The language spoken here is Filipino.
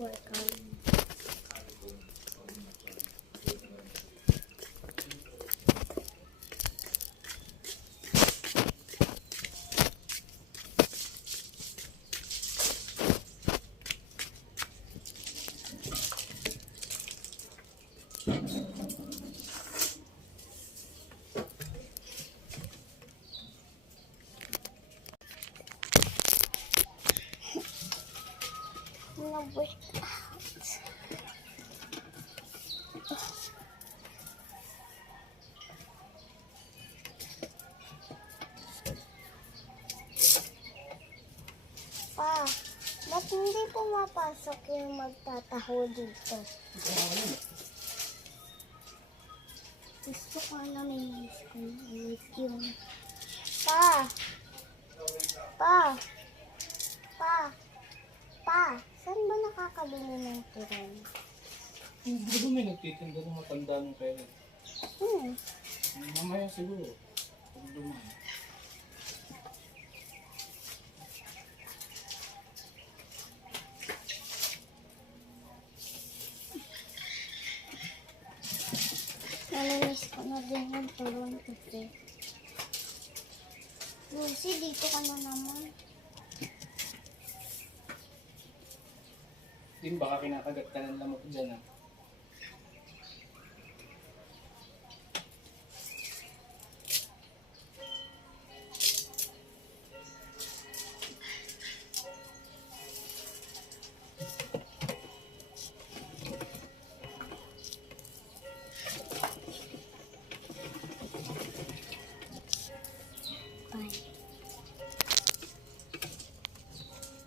welcome. No, wait. Pa, ba't hindi pumapasok yung magtataho dito? Gusto ko na may yun. Pa! Pa! Pa! Pa! Saan ba nakakabili ng tiran? Hindi ba may nagtitinda ng matanda ng pera? Mamaya siguro. Pag dumaan. Nalinis ko na din yung turon kasi. Lucy, dito ka na naman. Din baka kinakagat ka ng lamok dyan ah.